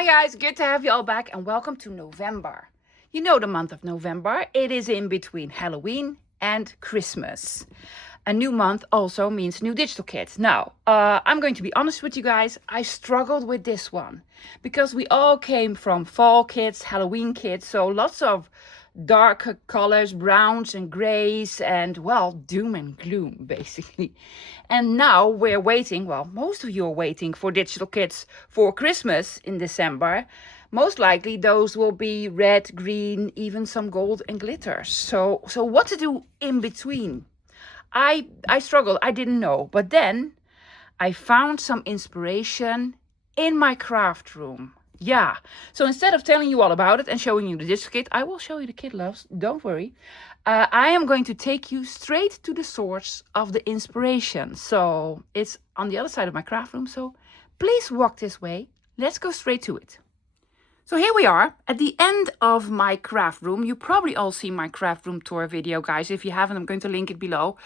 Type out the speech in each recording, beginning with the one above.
Hi guys, good to have you all back and welcome to November. You know the month of November, it is in between Halloween and Christmas. A new month also means new digital kit. Now, I'm going to be honest with you guys, I struggled with this one because we all came from fall kits, Halloween kits, so lots of darker colors, browns and grays, and well, doom and gloom basically. And now we're waiting, well, most of you are waiting for digital kits for Christmas in December. Most likely those will be red, green, even some gold and glitter. So what to do in between? I struggled, I didn't know, but then I found some inspiration in my craft room. Yeah, so instead of telling you all about it and showing you the digital kit, I will show you the kit, loves. Don't worry. I am going to take you straight to the source of the inspiration. So it's on the other side of my craft room. So please walk this way. Let's go straight to it. So here we are at the end of my craft room. You probably all seen my craft room tour video, guys. If you haven't, I'm going to link it below.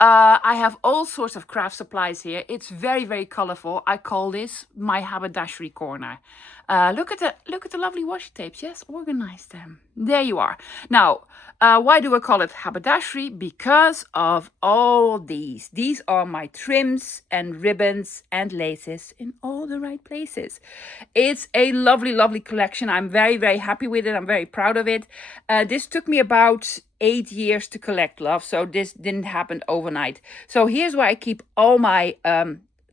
I have all sorts of craft supplies here. It's very, very colorful. I call this my haberdashery corner. Look at the lovely washi tapes. Yes, organize them. There you are. Now, why do I call it haberdashery? Because of all these. These are my trims and ribbons and laces in all the right places. It's a lovely, lovely collection. I'm very, very happy with it. I'm very proud of it. This took me about 8 years to collect, love. So this didn't happen overnight. So here's where I keep all my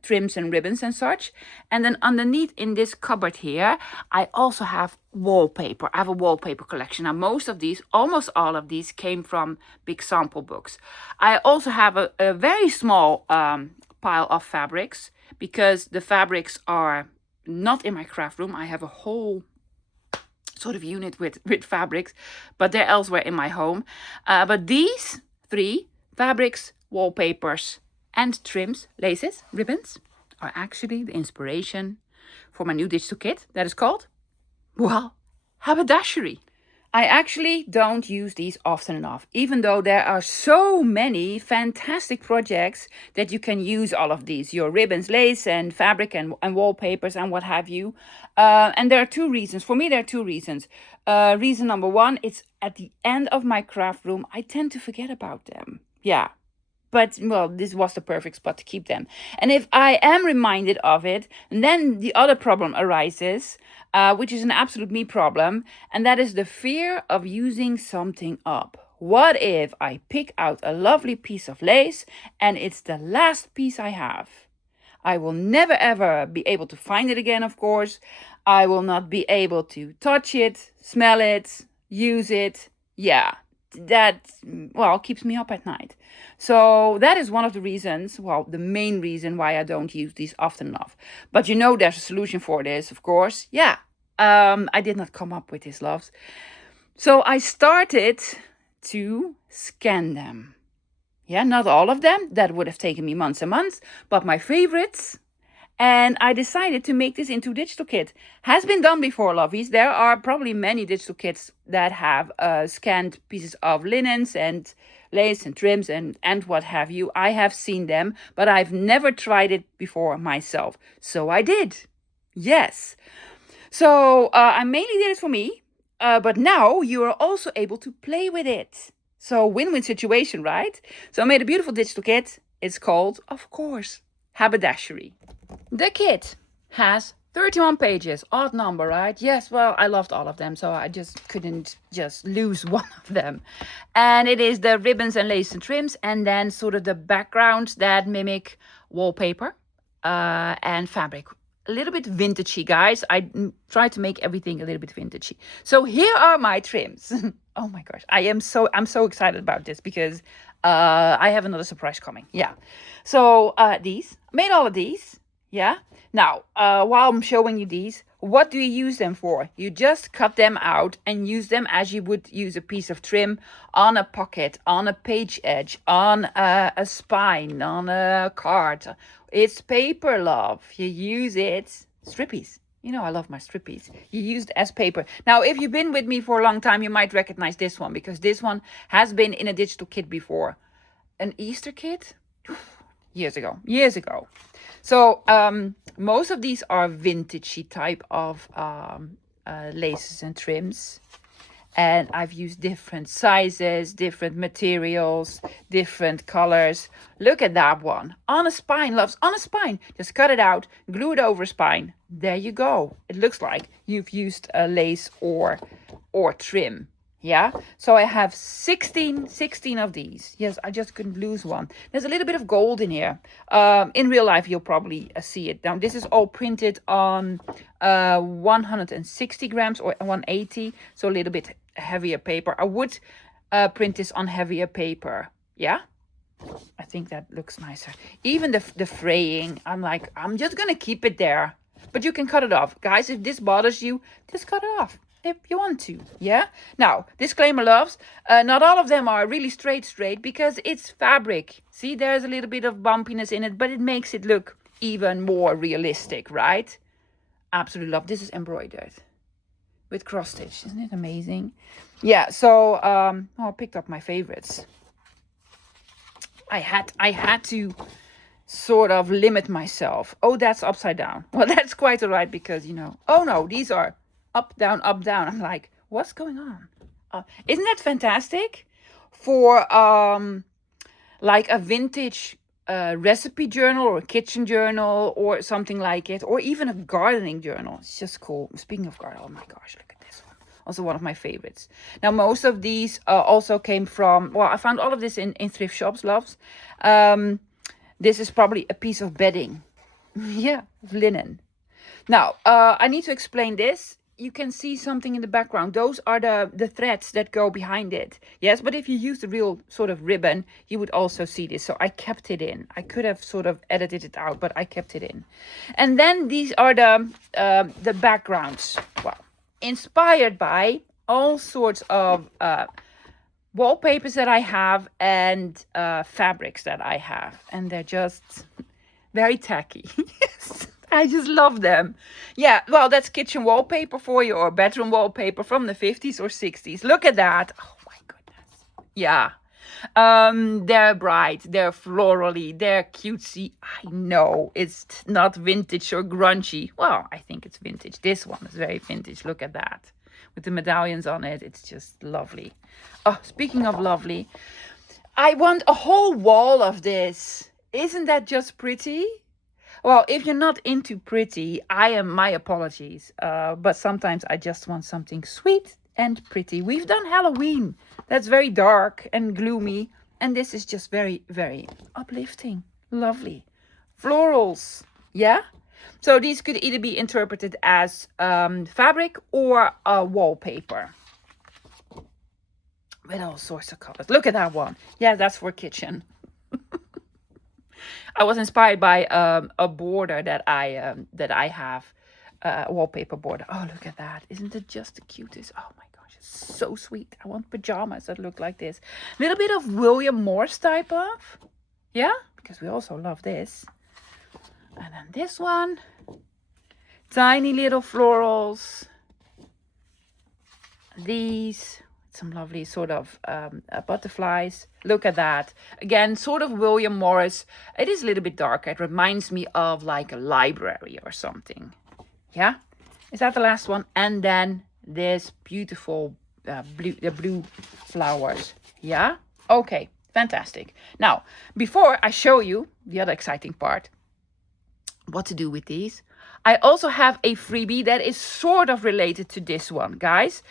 trims and ribbons and such. And then underneath in this cupboard here, I also have wallpaper. I have a wallpaper collection. Now most of these, almost all of these, came from big sample books. I also have a very small pile of fabrics because the fabrics are not in my craft room. I have a whole sort of unit with fabrics, but they're elsewhere in my home. But these three, fabrics, wallpapers, and trims, laces, ribbons, are actually the inspiration for my new digital kit that is called, well, Haberdashery. I actually don't use these often enough, even though there are so many fantastic projects that you can use all of these, your ribbons, lace and fabric and wallpapers and what have you. And there are two reasons. For me, there are two reasons. Reason number one, it's at the end of my craft room. I tend to forget about them. Yeah. But, well, this was the perfect spot to keep them. And if I am reminded of it, then the other problem arises, which is an absolute me problem, and that is the fear of using something up. What if I pick out a lovely piece of lace and it's the last piece I have? I will never ever be able to find it again, of course. I will not be able to touch it, smell it, use it. Yeah. That, well, keeps me up at night. So that is one of the reasons, well, the main reason why I don't use these often enough. But you know there's a solution for this, of course. Yeah, I did not come up with this, loves. So I started to scan them. Yeah, not all of them. That would have taken me months and months. But my favorites. And I decided to make this into a digital kit. Has been done before, lovies. There are probably many digital kits that have scanned pieces of linens and lace and trims and what have you. I have seen them, but I've never tried it before myself. So I did. Yes. So I mainly did it for me, but now you are also able to play with it. So win-win situation, right? So I made a beautiful digital kit. It's called, of course, Haberdashery. The kit has 31 pages, odd number, right? Yes, well, I loved all of them, so I just couldn't just lose one of them. And it is the ribbons and lace and trims, and then sort of the backgrounds that mimic wallpaper and fabric. A little bit vintagey, guys. I try to make everything a little bit vintagey. So here are my trims. Oh my gosh, I'm so excited about this because I have another surprise coming. Yeah. So these, made all of these. Yeah. Now, while I'm showing you these, what do you use them for? You just cut them out and use them as you would use a piece of trim on a pocket, on a page edge, on a spine, on a card. It's paper, love. You use it. Strippies. You know I love my strippies. You use it as paper. Now, if you've been with me for a long time, you might recognize this one because this one has been in a digital kit before. An Easter kit? years ago. So most of these are vintagey type of laces and trims. And I've used different sizes, different materials, different colors. Look at that one. On a spine, loves, on a spine. Just cut it out, glue it over spine. There you go. It looks like you've used a lace or trim. Yeah, so I have 16 of these. Yes, I just couldn't lose one. There's a little bit of gold in here. In real life, you'll probably see it. Now, this is all printed on 160 grams or 180, so a little bit heavier paper. I would print this on heavier paper. Yeah, I think that looks nicer. Even the fraying, I'm just gonna keep it there. But you can cut it off. Guys, if this bothers you, just cut it off if you want to. Yeah. Now, disclaimer, loves, not all of them are really straight because it's fabric. See, there's a little bit of bumpiness in it, but it makes it look even more realistic, right? Absolutely love. This is embroidered with cross stitch. Isn't it amazing? Yeah. So I picked up my favorites. I had to sort of limit myself. Oh, that's upside down. Well, that's quite all right because, oh no, these are up, down, up, down. I'm like, what's going on? Isn't that fantastic? For like a vintage recipe journal or a kitchen journal or something like it, or even a gardening journal. It's just cool. Speaking of garden, oh my gosh, look at this one. Also one of my favorites. Now, most of these also came from, well, I found all of this in thrift shops, loves. This is probably a piece of bedding. Yeah, of linen. Now, I need to explain this. You can see something in the background. Those are the threads that go behind it. Yes, but if you use the real sort of ribbon, you would also see this. So I kept it in. I could have sort of edited it out, but I kept it in. And then these are the backgrounds. Well, inspired by all sorts of wallpapers that I have and fabrics that I have. And they're just very tacky. Yes. I just love them. Yeah, well, that's kitchen wallpaper for you or bedroom wallpaper from the 50s or 60s. Look at that. Oh my goodness. Yeah. They're bright, they're florally, they're cutesy. I know it's not vintage or grungy. Well, I think it's vintage. This one is very vintage. Look at that. With the medallions on it. It's just lovely. Oh, speaking of lovely, I want a whole wall of this. Isn't that just pretty? Well, if you're not into pretty, my apologies. But sometimes I just want something sweet and pretty. We've done Halloween. That's very dark and gloomy. And this is just very, very uplifting. Lovely. Florals. Yeah? So these could either be interpreted as fabric or wallpaper. With all sorts of colors. Look at that one. Yeah, that's for kitchen. I was inspired by a border that I have, a wallpaper border. Oh, look at that. Isn't it just the cutest? Oh my gosh, it's so sweet. I want pajamas that look like this. A little bit of William Morris type of. Yeah, because we also love this. And then this one. Tiny little florals. These. Some lovely sort of butterflies. Look at that. Again, sort of William Morris. It is a little bit darker. It reminds me of like a library or something. Yeah? Is that the last one? And then this beautiful blue flowers. Yeah? Okay, fantastic. Now, before I show you the other exciting part, what to do with these, I also have a freebie that is sort of related to this one, guys.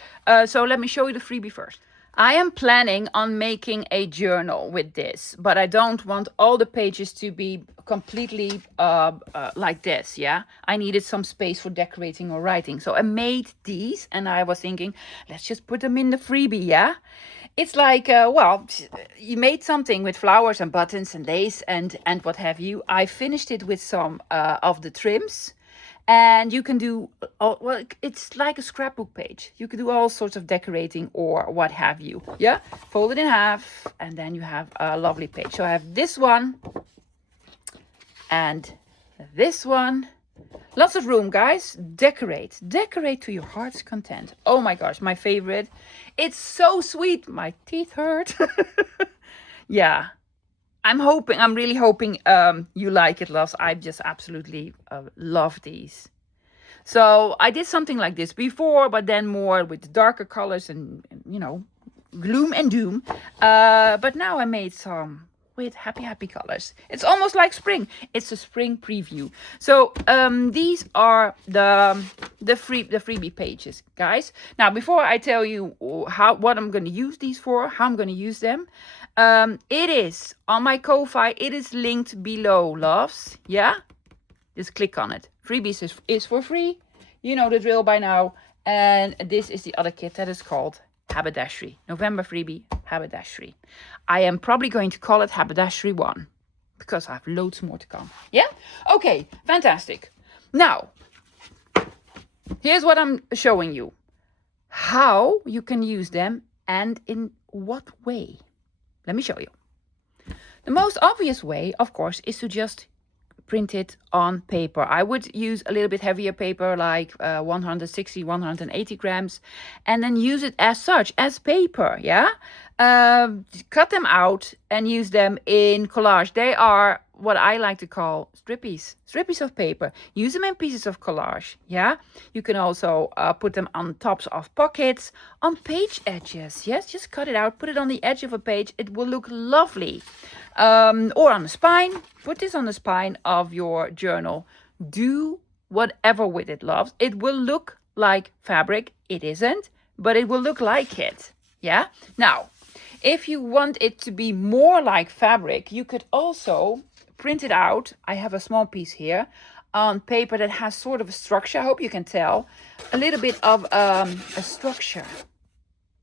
So let me show you the freebie first. I am planning on making a journal with this, but I don't want all the pages to be completely like this, yeah? I needed some space for decorating or writing. So I made these and I was thinking, let's just put them in the freebie, yeah? It's like, well, you made something with flowers and buttons and lace and what have you. I finished it with some of the trims. And you can do, well, it's like a scrapbook page. You can do all sorts of decorating or what have you. Yeah, fold it in half and then you have a lovely page. So I have this one and this one. Lots of room, guys. Decorate to your heart's content. Oh my gosh, my favorite. It's so sweet. My teeth hurt. Yeah. I'm really hoping you like it, loves. I just absolutely love these. So I did something like this before, but then more with darker colors and you know, gloom and doom. But now I made some with happy colors. It's almost like spring. It's a spring preview. So these are the freebie pages, guys. Now before I tell you what I'm going to use these for, how I'm going to use them, it is on my Ko-fi. It is linked below, loves. Yeah, just click on it. Freebies is for free. You know the drill by now. And this is the other kit that is called Haberdashery. November freebie, Haberdashery. I am probably going to call it Haberdashery 1 because I have loads more to come. Yeah? Okay, fantastic. Now, here's what I'm showing you. How you can use them and in what way. Let me show you. The most obvious way, of course, is to just print it on paper. I would use a little bit heavier paper, like 160, 180 grams, and then use it as such, as paper, yeah? Cut them out and use them in collage. They are what I like to call strippies of paper. Use them in pieces of collage, yeah? You can also put them on tops of pockets, on page edges, yes? Just cut it out, put it on the edge of a page. It will look lovely. Or on the spine. Put this on the spine of your journal. Do whatever with it, loves. It will look like fabric. It isn't, but it will look like it. Yeah? Now, if you want it to be more like fabric, you could also print it out. I have a small piece here on paper that has sort of a structure. I hope you can tell. A little bit of a structure.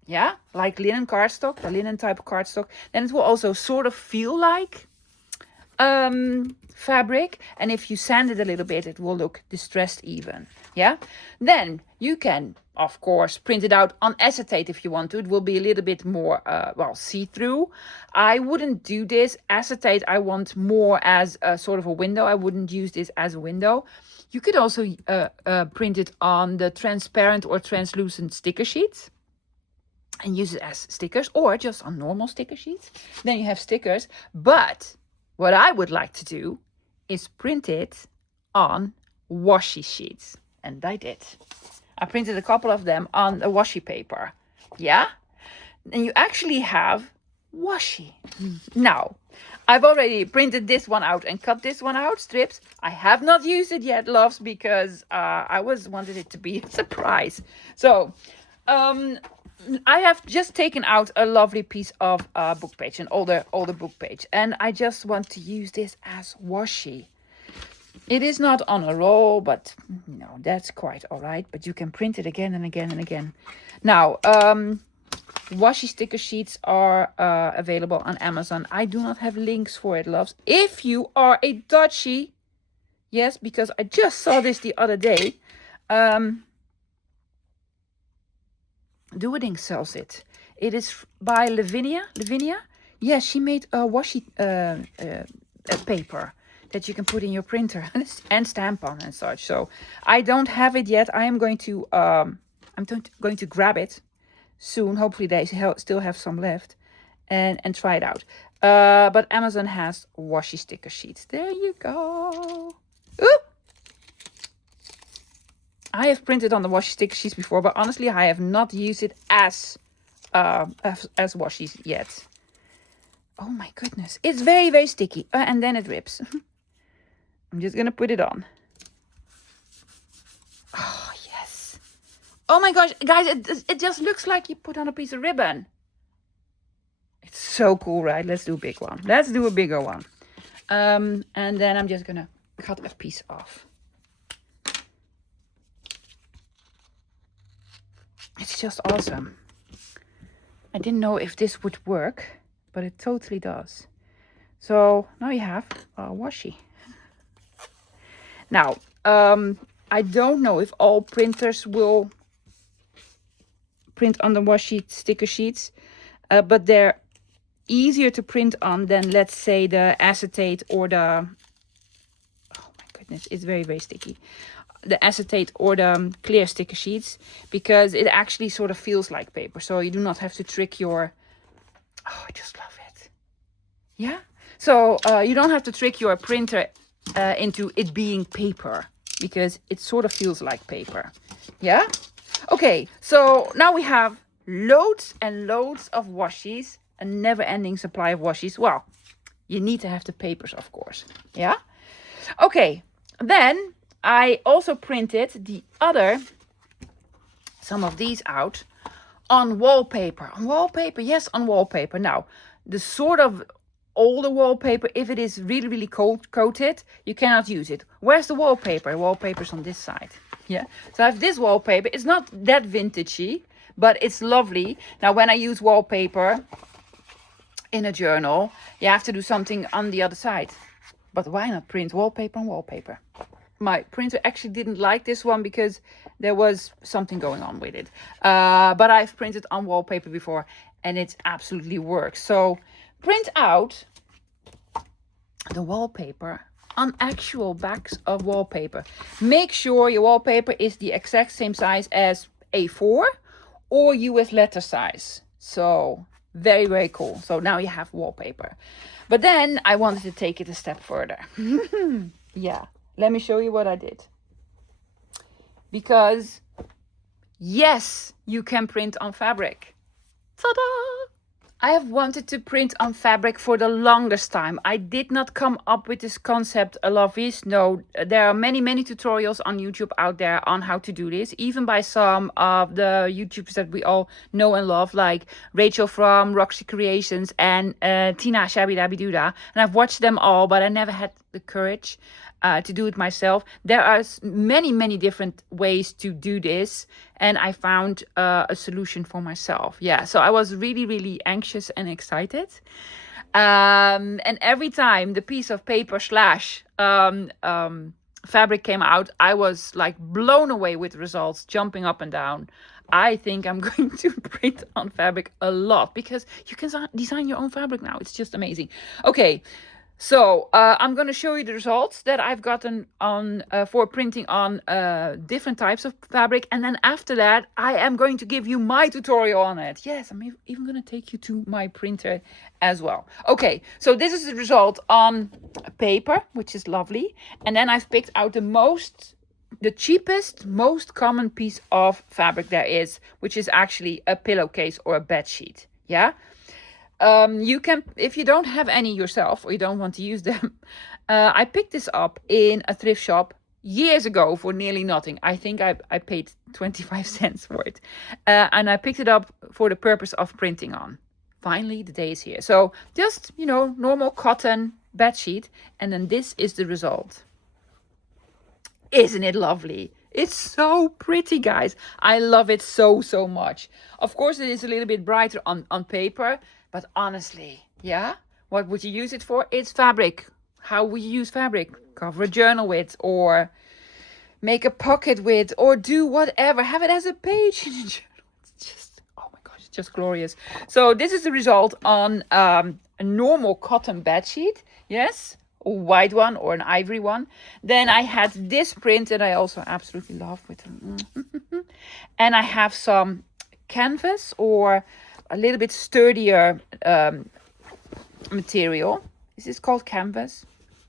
Yeah, like linen cardstock, a linen type of cardstock. Then it will also sort of feel like fabric. And if you sand it a little bit, it will look distressed even. Yeah, then you can, of course, print it out on acetate if you want to. It will be a little bit more, see-through. I wouldn't do this. Acetate, I want more as a sort of a window. I wouldn't use this as a window. You could also print it on the transparent or translucent sticker sheets and use it as stickers, or just on normal sticker sheets. Then you have stickers. But what I would like to do is print it on washi sheets. And I did. I printed a couple of them on a washi paper. Yeah? And you actually have washi. Now, I've already printed this one out and cut this one out, strips. I have not used it yet, loves, because I wanted it to be a surprise. So, I have just taken out a lovely piece of book page, an older book page. And I just want to use this as washi. It is not on a roll, but no, that's quite all right. But you can print it again and again and again. Now, washi sticker sheets are available on Amazon. I do not have links for it, loves. If you are a Dutchie, yes, because I just saw this the other day. Doeding sells it. It is by Lavinia. Yes, she made a washi paper that you can put in your printer and stamp on and such. So I don't have it yet. I am going to going to grab it soon. Hopefully they still have some left and try it out. But Amazon has washi sticker sheets. There you go. Ooh! I have printed on the washi sticker sheets before, but honestly, I have not used it as washi yet. Oh my goodness. It's very, very sticky. And then it rips. I'm just going to put it on. Oh, yes. Oh my gosh, guys, it just looks like you put on a piece of ribbon. It's so cool, right? Let's do a big one. Let's do a bigger one. And then I'm just going to cut a piece off. It's just awesome. I didn't know if this would work, but it totally does. So now you have washi. Now, I don't know if all printers will print on the washi sticker sheets, but they're easier to print on than, let's say, the acetate or the... Oh my goodness, it's very, very sticky. The acetate or the clear sticker sheets, because it actually sort of feels like paper. So you do not have to trick your... Oh, I just love it. Yeah? So you don't have to trick your printer into it being paper, because it sort of feels like paper. Yeah? Okay, so now we have loads and loads of washies, a never-ending supply of washies. Well, you need to have the papers, of course. Yeah? Okay, then I also printed some of these out on wallpaper. On wallpaper, yes, on wallpaper. Now, the sort of older wallpaper, if it is really, really coated, you cannot use it. Where's the wallpaper? Wallpaper's on this side. Yeah. So I have this wallpaper. It's not that vintagey, but it's lovely. Now, when I use wallpaper in a journal, you have to do something on the other side. But why not print wallpaper on wallpaper? My printer actually didn't like this one because there was something going on with it. But I've printed on wallpaper before and it absolutely works. So print out the wallpaper on actual backs of wallpaper. Make sure your wallpaper is the exact same size as A4 or US letter size. So very, very cool. So now you have wallpaper. But then I wanted to take it a step further. Yeah, let me show you what I did. Because yes, you can print on fabric. Ta-da! I have wanted to print on fabric for the longest time. I did not come up with this concept a lovies. No, there are many, many tutorials on YouTube out there on how to do this. Even by some of the YouTubers that we all know and love, like Rachel from Roxy Creations and Tina Shabby Dabby Doodah. And I've watched them all, but I never had the courage to do it myself. There are many, many different ways to do this. And I found a solution for myself. Yeah, so I was really, really anxious and excited. And every time the piece of paper slash fabric came out, I was like blown away with results, jumping up and down. I think I'm going to print on fabric a lot because you can design your own fabric now. It's just amazing. Okay. So I'm going to show you the results that I've gotten on for printing on different types of fabric. And then after that, I am going to give you my tutorial on it. Yes, I'm even going to take you to my printer as well. Okay, so this is the result on paper, which is lovely. And then I've picked out the cheapest, most common piece of fabric there is, which is actually a pillowcase or a bed sheet. Yeah. You can, if you don't have any yourself or you don't want to use them, I picked this up in a thrift shop years ago for nearly nothing. I think I paid 25 cents for it. And I picked it up for the purpose of printing on. Finally, the day is here. So just, normal cotton bed sheet. And then this is the result. Isn't it lovely? It's so pretty, guys. I love it so, so much. Of course, it is a little bit brighter on paper. But honestly, yeah, what would you use it for? It's fabric. How would you use fabric? Cover a journal with, or make a pocket with, or do whatever. Have it as a page in a journal. It's just, oh my gosh, it's just glorious. So this is the result on a normal cotton bed sheet. Yes, a white one or an ivory one. Then I had this print that I also absolutely love with and I have some canvas or a little bit sturdier material. This is called canvas,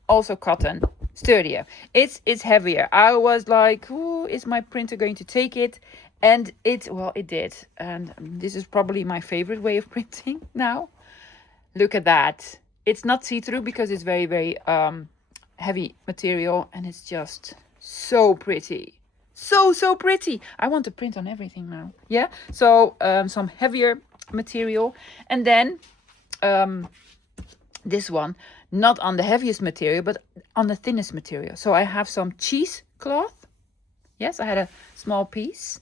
also cotton, sturdier. It's heavier. I was like, oh, is my printer going to take it? And it did. And this is probably my favorite way of printing now. Look at that. It's not see-through because it's very, very heavy material, and it's just so pretty. So pretty. I want to print on everything now. Yeah. So some heavier material, and then this one, not on the heaviest material but on the thinnest material. So I have some cheesecloth. Yes, I had a small piece,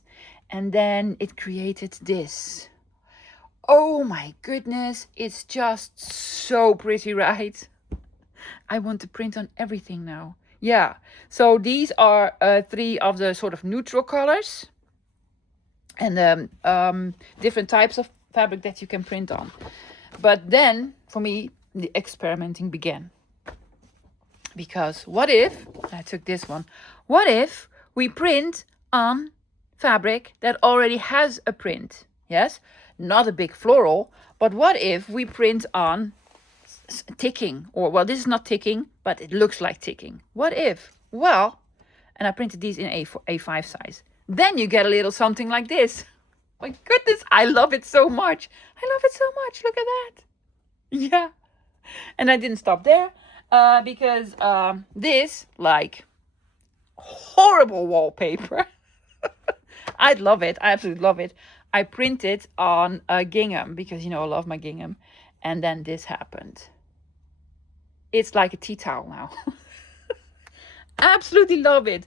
and then it created this. Oh my goodness, it's just so pretty, right? I want to print on everything now. Yeah, so these are 3 of the sort of neutral colors and different types of fabric that you can print on. But then for me the experimenting began, because what if I took this one, what if we print on fabric that already has a print? Yes, not a big floral, but what if we print on ticking, or well, this is not ticking, but it looks like ticking. What if? Well, and I printed these in A5 size. Then you get a little something like this. My goodness, I love it so much. I love it so much. Look at that. Yeah. And I didn't stop there because this, like, horrible wallpaper. I love it. I absolutely love it. I printed on gingham because, you know, I love my gingham. And then this happened. It's like a tea towel now. Absolutely love it.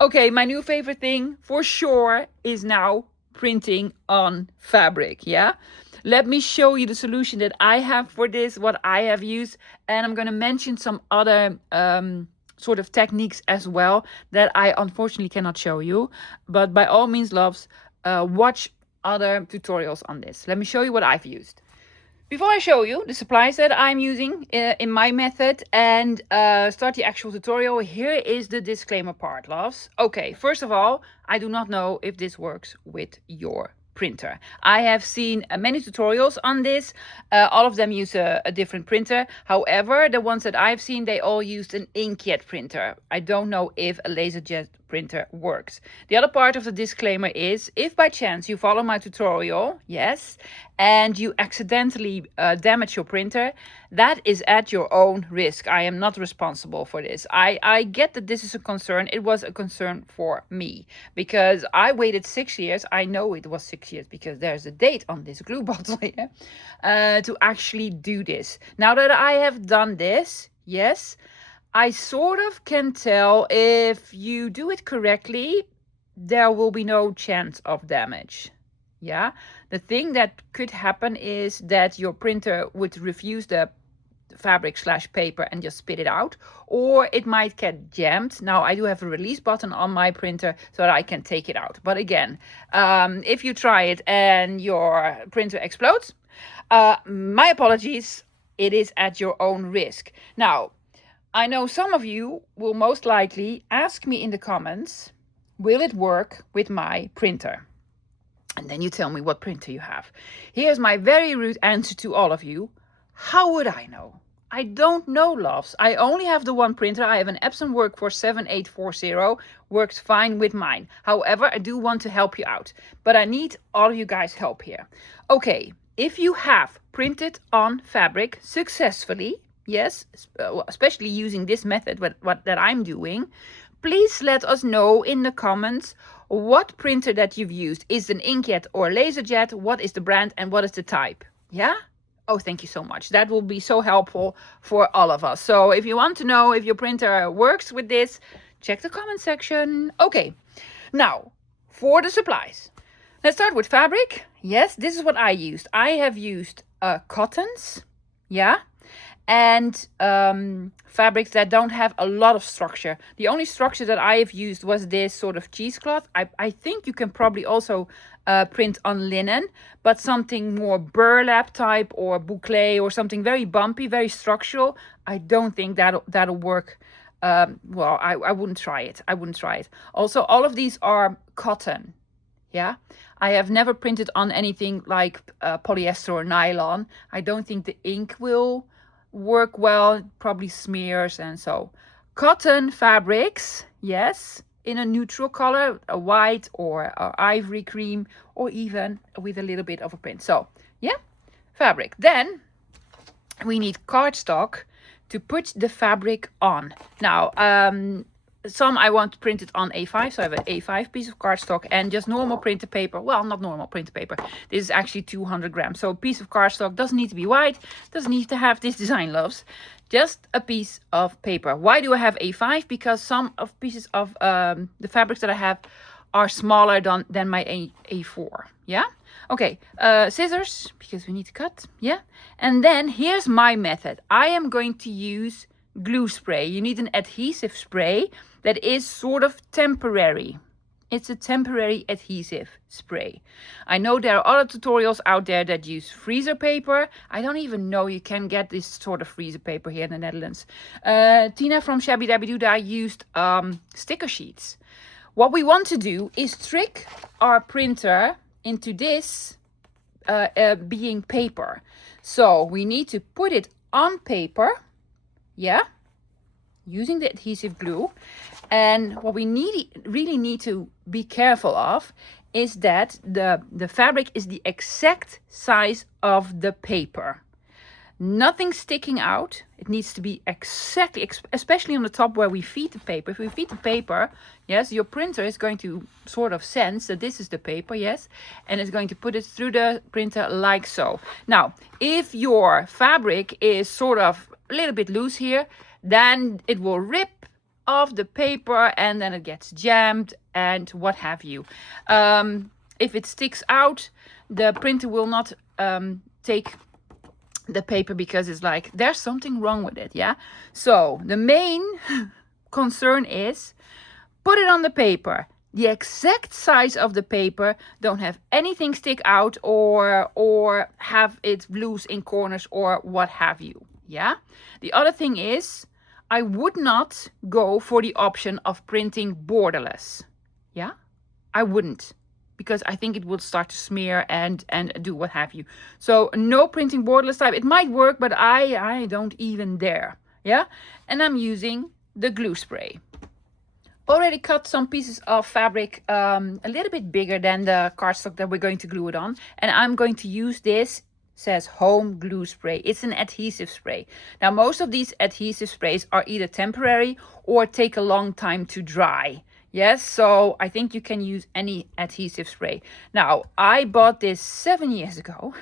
Okay, my new favorite thing for sure is now printing on fabric. Yeah. Let me show you the solution that I have for this, what I have used. And I'm going to mention some other sort of techniques as well that I unfortunately cannot show you. But by all means, loves, watch other tutorials on this. Let me show you what I've used. Before I show you the supplies that I'm using in my method and start the actual tutorial, here is the disclaimer part, loves. Okay, first of all, I do not know if this works with your printer. I have seen many tutorials on this. All of them use a different printer. However, the ones that I've seen, they all used an inkjet printer. I don't know if a laserjet printer works. The other part of the disclaimer is, if by chance you follow my tutorial, yes, and you accidentally damage your printer, that is at your own risk. I am not responsible for this. I get that this is a concern. It was a concern for me because I waited 6 years. I know it was 6 years because there's a date on this glue bottle here to actually do this. Now that I have done this, yes, I sort of can tell if you do it correctly, there will be no chance of damage. Yeah, the thing that could happen is that your printer would refuse the fabric / paper and just spit it out, or it might get jammed. Now I do have a release button on my printer so that I can take it out. But again, if you try it and your printer explodes, my apologies, it is at your own risk. Now, I know some of you will most likely ask me in the comments, will it work with my printer? And then you tell me what printer you have. Here's my very rude answer to all of you. How would I know? I don't know, loves. I only have the one printer. I have an Epson Workforce 7840. Works fine with mine. However, I do want to help you out. But I need all of you guys' help here. Okay, if you have printed on fabric successfully, yes, especially using this method that I'm doing, please let us know in the comments what printer that you've used. Is it an inkjet or a laserjet? What is the brand and what is the type? Yeah? Oh, thank you so much. That will be so helpful for all of us. So if you want to know if your printer works with this, check the comment section. Okay, now for the supplies. Let's start with fabric. Yes, this is what I used. I have used cottons, yeah, and fabrics that don't have a lot of structure. The only structure that I have used was this sort of cheesecloth. I think you can probably also print on linen, but something more burlap type or boucle or something very bumpy, very structural, I don't think that'll work. Well, I wouldn't try it. I wouldn't try it. Also, all of these are cotton. Yeah, I have never printed on anything like polyester or nylon. I don't think the ink will work well, probably smears. And so cotton fabrics, yes, in a neutral color, a white or a ivory cream, or even with a little bit of a print. So yeah, fabric. Then we need cardstock to put the fabric on. Now some I want to print it on A5, so I have an A5 piece of cardstock and just normal printer paper. Well, not normal printer paper. This is actually 200 grams. So a piece of cardstock doesn't need to be white, doesn't need to have this design, loves. Just a piece of paper. Why do I have A5? Because some of pieces of the fabrics that I have are smaller than my A4. Yeah? Okay, scissors, because we need to cut. Yeah? And then here's my method. I am going to use glue spray. You need an adhesive spray that is sort of temporary. It's a temporary adhesive spray. I know there are other tutorials out there that use freezer paper. I don't even know you can get this sort of freezer paper here in the Netherlands. Tina from Shabby Dabby Doodah used sticker sheets. What we want to do is trick our printer into this being paper. So we need to put it on paper, yeah, using the adhesive glue. And what we really need to be careful of is that the fabric is the exact size of the paper. Nothing sticking out. It needs to be exactly, especially on the top where we feed the paper. If we feed the paper, yes, your printer is going to sort of sense that this is the paper, yes, and it's going to put it through the printer like so. Now, if your fabric is sort of a little bit loose here, then it will rip off the paper and then it gets jammed and what have you. If it sticks out, the printer will not take the paper because it's like there's something wrong with it. Yeah, so the main concern is put it on the paper, the exact size of the paper. Don't have anything stick out or have it loose in corners or what have you. Yeah, the other thing is I would not go for the option of printing borderless. Yeah, I wouldn't, because I think it will start to smear and do what have you. So no printing borderless type. It might work, but I don't even dare. Yeah, and I'm using the glue spray. Already cut some pieces of fabric a little bit bigger than the cardstock that we're going to glue it on, and I'm going to use this. Says home glue spray. It's an adhesive spray. Now most of these adhesive sprays are either temporary or take a long time to dry. Yes, so I think you can use any adhesive spray. Now, I bought this 7 years ago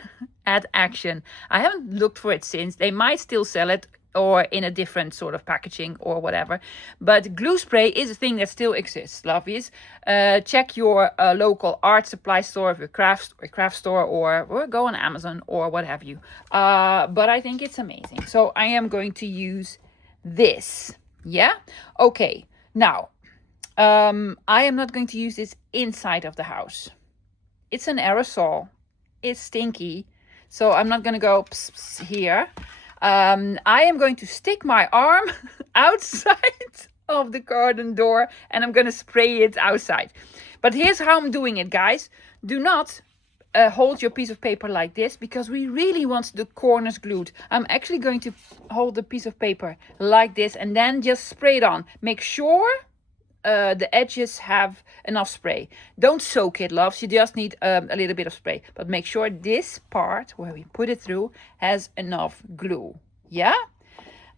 at Action. I haven't looked for it since. They might still sell it or in a different sort of packaging or whatever. But glue spray is a thing that still exists, lovies. Check your local art supply store, your craft store, or go on Amazon or what have you. But I think it's amazing. So I am going to use this. Yeah? Okay. Now, I am not going to use this inside of the house. It's an aerosol. It's stinky. So I'm not going to go pss, pss here. I am going to stick my arm outside of the garden door and I'm going to spray it outside. But here's how I'm doing it, guys. Do not hold your piece of paper like this because we really want the corners glued. I'm actually going to hold the piece of paper like this and then just spray it on. Make sure the edges have enough spray. Don't soak it, loves. You just need a little bit of spray. But make sure this part where we put it through has enough glue. Yeah?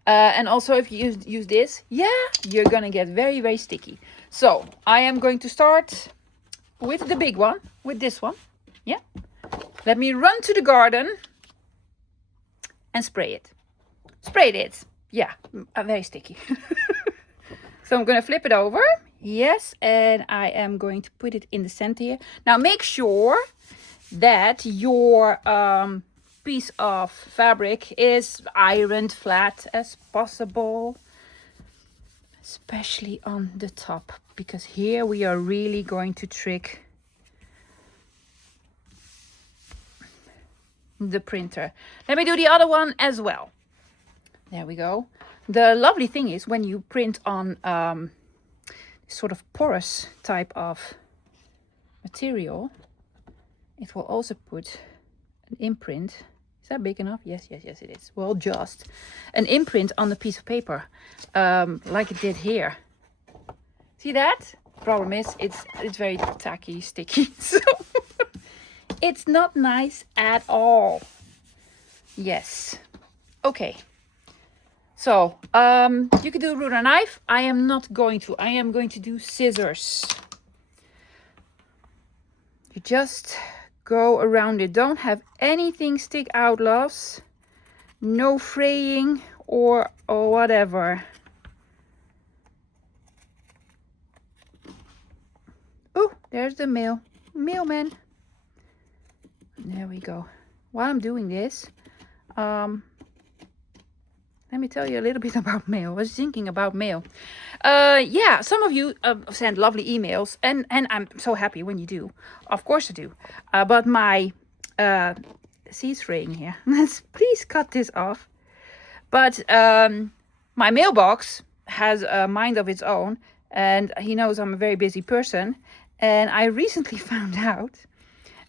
And also if you use this, yeah, you're gonna get very, very sticky. So I am going to start with the big one, with this one. Yeah? Let me run to the garden and spray it. Sprayed it. Yeah, very sticky. So I'm going to flip it over. Yes, and I am going to put it in the center here. Now make sure that your piece of fabric is ironed flat as possible. Especially on the top. Because here we are really going to trick the printer. Let me do the other one as well. There we go. The lovely thing is when you print on sort of porous type of material, it will also put an imprint. Is that big enough? Yes, yes, yes, it is. Well, just an imprint on the piece of paper, like it did here. See that? Problem is, it's very tacky, sticky, so it's not nice at all. Yes. Okay. So, you could do a ruler knife. I am not going to. I am going to do scissors. You just go around it. Don't have anything stick out, loves. No fraying or whatever. Oh, there's the mailman. There we go. While I'm doing this, let me tell you a little bit about mail. I was thinking about mail. Yeah, some of you send lovely emails, and I'm so happy when you do. Of course I do. But my seeds fraying here. Please cut this off. But my mailbox has a mind of its own, and he knows I'm a very busy person. And I recently found out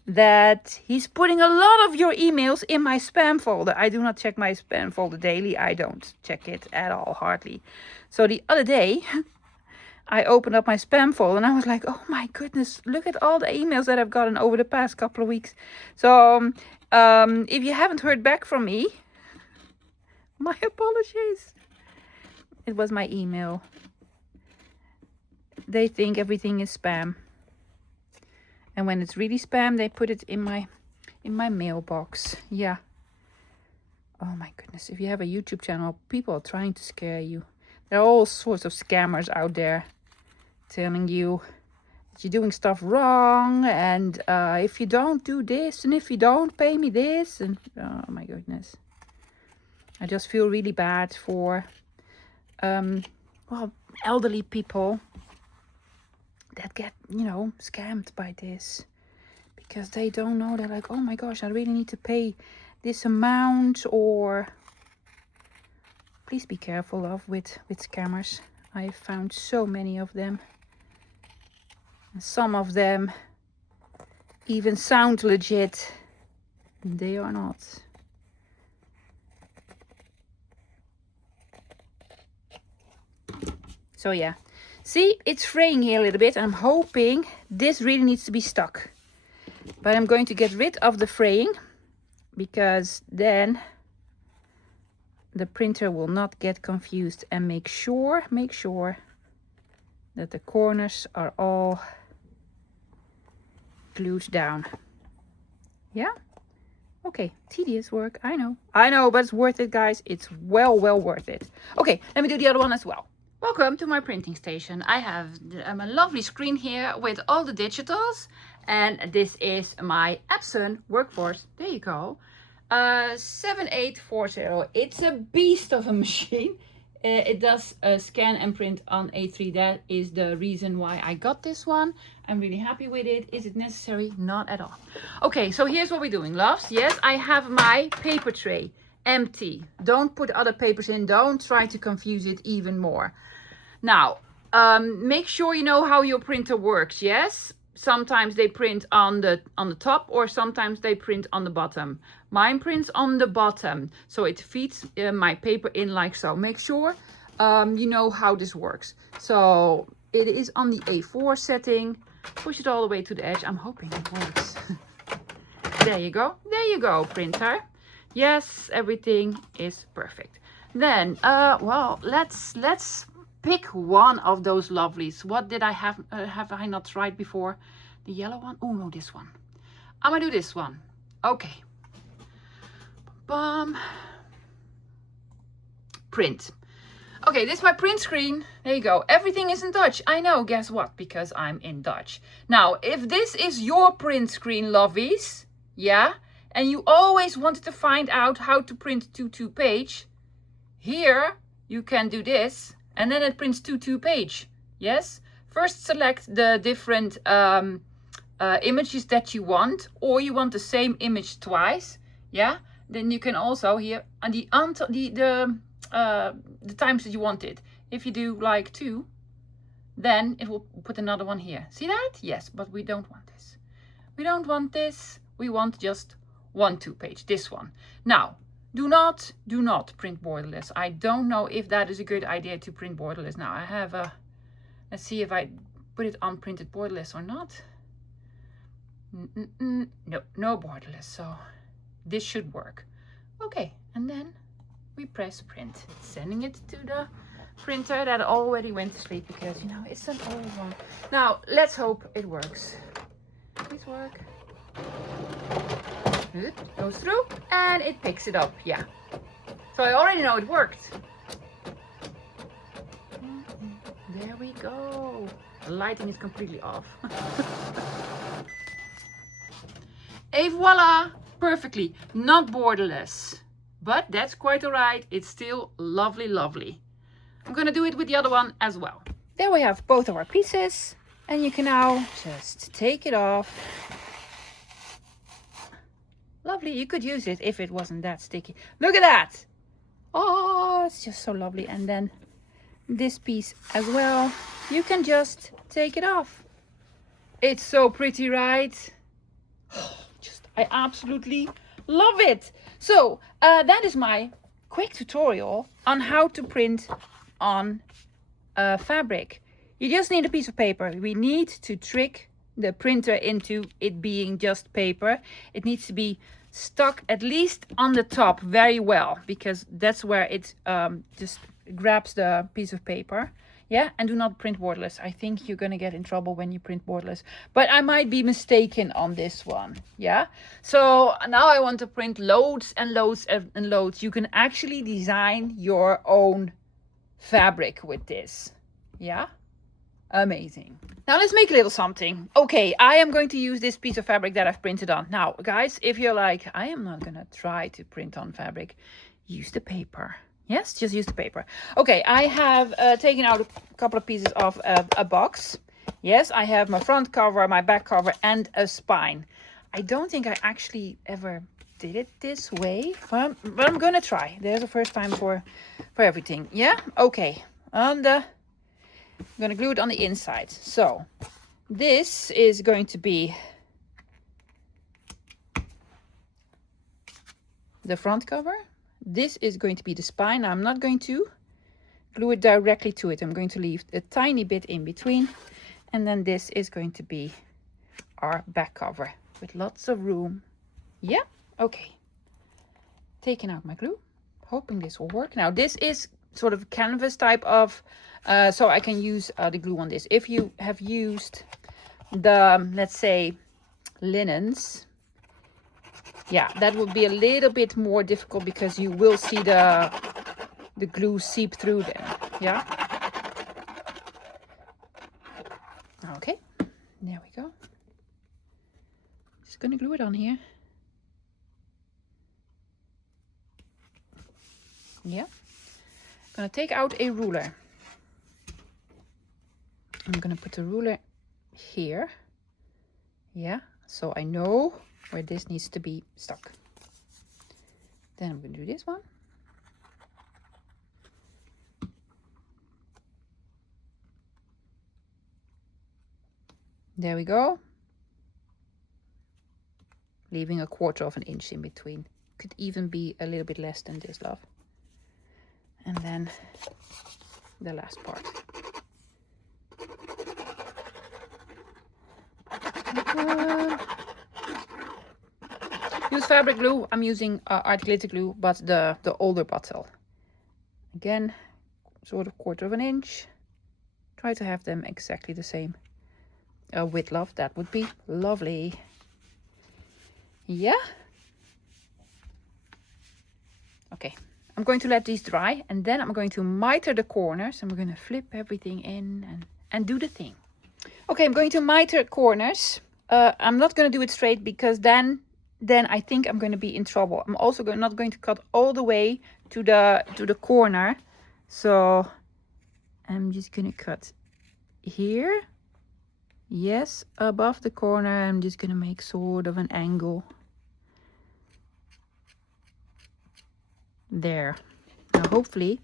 that he's putting a lot of your emails in my spam folder. I do not check my spam folder daily. I don't check it at all, hardly. So the other day, I opened up my spam folder and I was like, oh my goodness, look at all the emails that I've gotten over the past couple of weeks. So if you haven't heard back from me, my apologies. It was my email. They think everything is spam. And when it's really spam, they put it in my mailbox. Yeah. Oh my goodness. If you have a YouTube channel, people are trying to scare you. There are all sorts of scammers out there telling you that you're doing stuff wrong. And if you don't do this, and if you don't pay me this. And oh my goodness. I just feel really bad for, well, elderly people that get, scammed by this, because they don't know. They're like, oh my gosh, I really need to pay this amount. Or please be careful with scammers. I have found so many of them, and some of them even sound legit. They are not. So yeah, see, it's fraying here a little bit. I'm hoping this really needs to be stuck. But I'm going to get rid of the fraying, because then the printer will not get confused. And make sure that the corners are all glued down. Yeah? Okay, tedious work, I know, but it's worth it, guys. It's well worth it. Okay, let me do the other one as well. Welcome to my printing station. I have a lovely screen here with all the digitals, and this is my Epson Workforce. There you go. 7840. It's a beast of a machine. It does scan and print on A3. That is the reason why I got this one. I'm really happy with it. Is it necessary? Not at all. Okay, so here's what we're doing, loves. Yes, I have my paper tray empty. Don't put other papers in. Don't try to confuse it even more. Now, make sure you know how your printer works. Yes, sometimes they print on the top, or sometimes they print on the bottom. Mine prints on the bottom, so it feeds my paper in like so. Make sure you know how this works. So it is on the A4 setting. Push it all the way to the edge. I'm hoping it works. There you go. There you go, printer. Yes, everything is perfect. Then, well, let's pick one of those lovelies. What did I have I not tried before? The yellow one? Oh no, this one. I'm gonna do this one. Okay. Print. Okay, this is my print screen. There you go. Everything is in Dutch. I know, guess what? Because I'm in Dutch. Now, if this is your print screen, lovies, yeah, and you always wanted to find out how to print 2-2 page, here you can do this. And then it prints 2-2 page. Yes. First select the different images that you want, or you want the same image twice. Yeah. Then you can also here on the times that you want it. If you do like 2, then it will put another one here. See that? Yes, but we don't want this. We don't want this. We want just 1-2 page. This one. Now, do not print borderless. I don't know if that is a good idea to print borderless. Now I have a, let's see if I put it on printed borderless or not. No borderless. So this should work. Okay, and then we press print. Sending it to the printer that already went to sleep, because it's an old one. Now let's hope it works. Please work. It goes through and it picks it up. Yeah, so I already know it worked. There we go. The lighting is completely off. Et voila, perfectly. Not borderless, but that's quite all right. It's still lovely. I'm gonna do it with the other one as well. There we have both of our pieces, and you can now just take it off. Lovely. You could use it if it wasn't that sticky. Look at that. Oh, it's just so lovely. And then this piece as well. You can just take it off. It's so pretty, right? I absolutely love it. So that is my quick tutorial on how to print on fabric. You just need a piece of paper. We need to trick the printer into it being just paper. It needs to be stuck at least on the top very well, because that's where it just grabs the piece of paper. Yeah, and do not print borderless. I think you're gonna get in trouble when you print borderless, but I might be mistaken on this one. Yeah, so now I want to print loads and loads and loads. You can actually design your own fabric with this. Yeah, amazing. Now let's make a little something. Okay, I am going to use this piece of fabric that I've printed on. Now guys, if you're like, I am not gonna try to print on fabric, use the paper. Yes, just use the paper. Okay, I have taken out a couple of pieces of a box. Yes, I have my front cover, my back cover, and a spine. I don't think I actually ever did it this way, but I'm gonna try. There's a first time for everything. Yeah, okay. And I'm gonna glue it on the inside. So this is going to be the front cover. This is going to be the spine. I'm not going to glue it directly to it. I'm going to leave a tiny bit in between. And then this is going to be our back cover with lots of room. Yeah, okay. Taking out my glue, hoping this will work. Now this is sort of canvas type of, so I can use the glue on this. If you have used the, let's say, linens, yeah, that would be a little bit more difficult because you will see the glue seep through them. Yeah. Okay, there we go. Just gonna glue it on here. Yeah. Gonna take out a ruler. I'm gonna put the ruler here. Yeah, so I know where this needs to be stuck. Then I'm gonna do this one. There we go. Leaving a 1/4 of an inch in between. Could even be a little bit less than this, love. And then the last part. Use fabric glue. I'm using art glitter glue, but the older bottle. Again, sort of 1/4 of an inch. Try to have them exactly the same width, love. That would be lovely. Yeah. Okay. I'm going to let these dry, and then I'm going to miter the corners, and we're going to flip everything in and do the thing. Okay, I'm going to miter corners. I'm not going to do it straight because then I think I'm going to be in trouble. I'm also not going to cut all the way to the corner. So I'm just going to cut here. Yes, above the corner. I'm just going to make sort of an angle. There. Now hopefully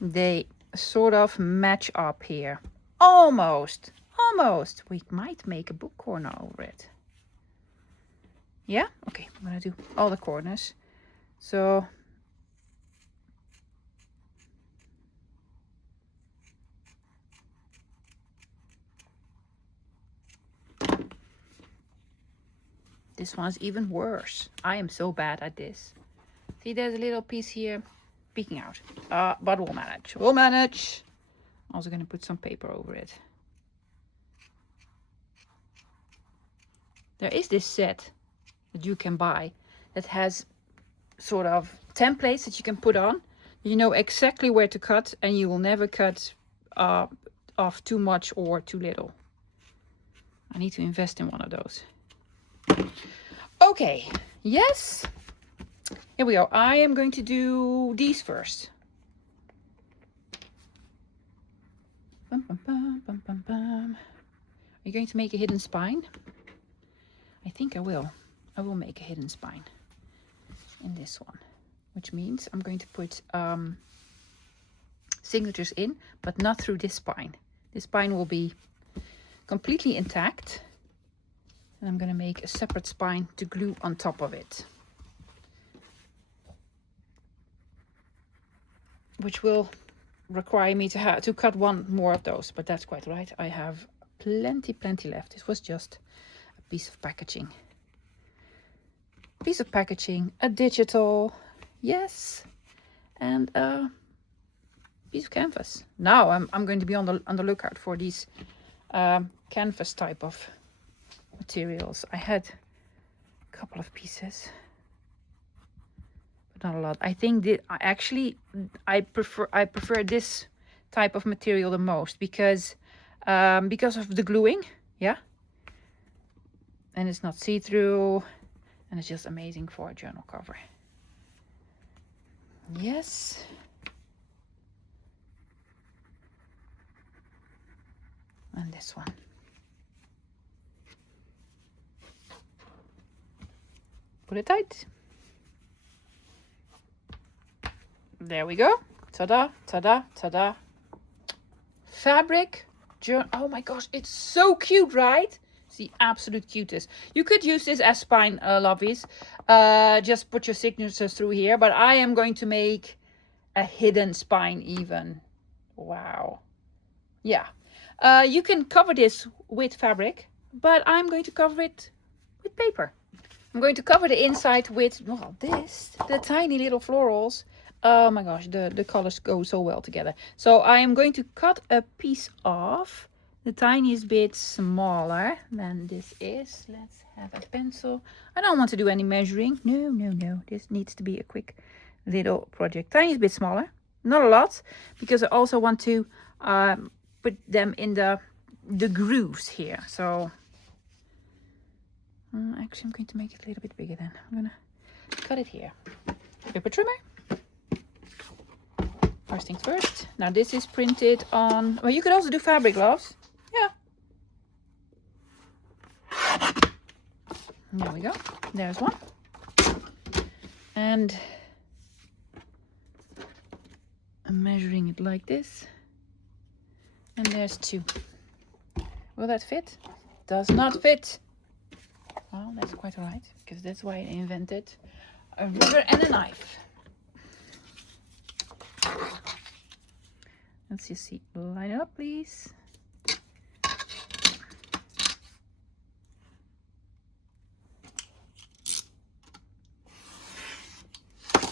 they sort of match up here. Almost. We might make a book corner over it. Yeah? Okay, I'm gonna do all the corners. So this one's even worse. I am so bad at this. See, there's a little piece here peeking out. But we'll manage. We'll manage. Also gonna put some paper over it. There is this set that you can buy that has sort of templates that you can put on. You know exactly where to cut, and you will never cut off too much or too little. I need to invest in one of those. Okay, yes. Here we go. I am going to do these first. Bum, bum, bum, bum, bum, bum. Are you going to make a hidden spine? I think I will. I will make a hidden spine in this one, which means I'm going to put signatures in, but not through this spine. This spine will be completely intact. And I'm going to make a separate spine to glue on top of it, which will require me to cut one more of those, but that's quite right. I have plenty left. This was just a piece of packaging. A digital, yes, and a piece of canvas. Now I'm going to be on the lookout for these canvas type of materials. I had a couple of pieces, but not a lot. I think that I prefer this type of material the most because of the gluing, yeah, and it's not see-through. And it's just amazing for a journal cover. Yes. And this one. Put it tight. There we go. Ta-da, ta-da, ta-da. Fabric. Oh my gosh, it's so cute, right? The absolute cutest. You could use this as spine, lovies. Just put your signatures through here, but I am going to make a hidden spine even. Wow. Yeah. You can cover this with fabric, but I'm going to cover it with paper. I'm going to cover the inside with, well, the tiny little florals. Oh my gosh, the colors go so well together. So I am going to cut a piece off the tiniest bit smaller than this is. Let's have a pencil. I don't want to do any measuring. No. This needs to be a quick little project. Tiniest bit smaller. Not a lot, because I also want to put them in the grooves here. So actually I'm going to make it a little bit bigger then. I'm going to cut it here. Paper trimmer. First things first. Now this is printed on, well, you could also do fabric gloves. Yeah. There we go. There's one. And I'm measuring it like this. And there's two. Will that fit? Does not fit. Well, that's quite alright, because that's why I invented a ruler and a knife. Let's just see. Line it up, please.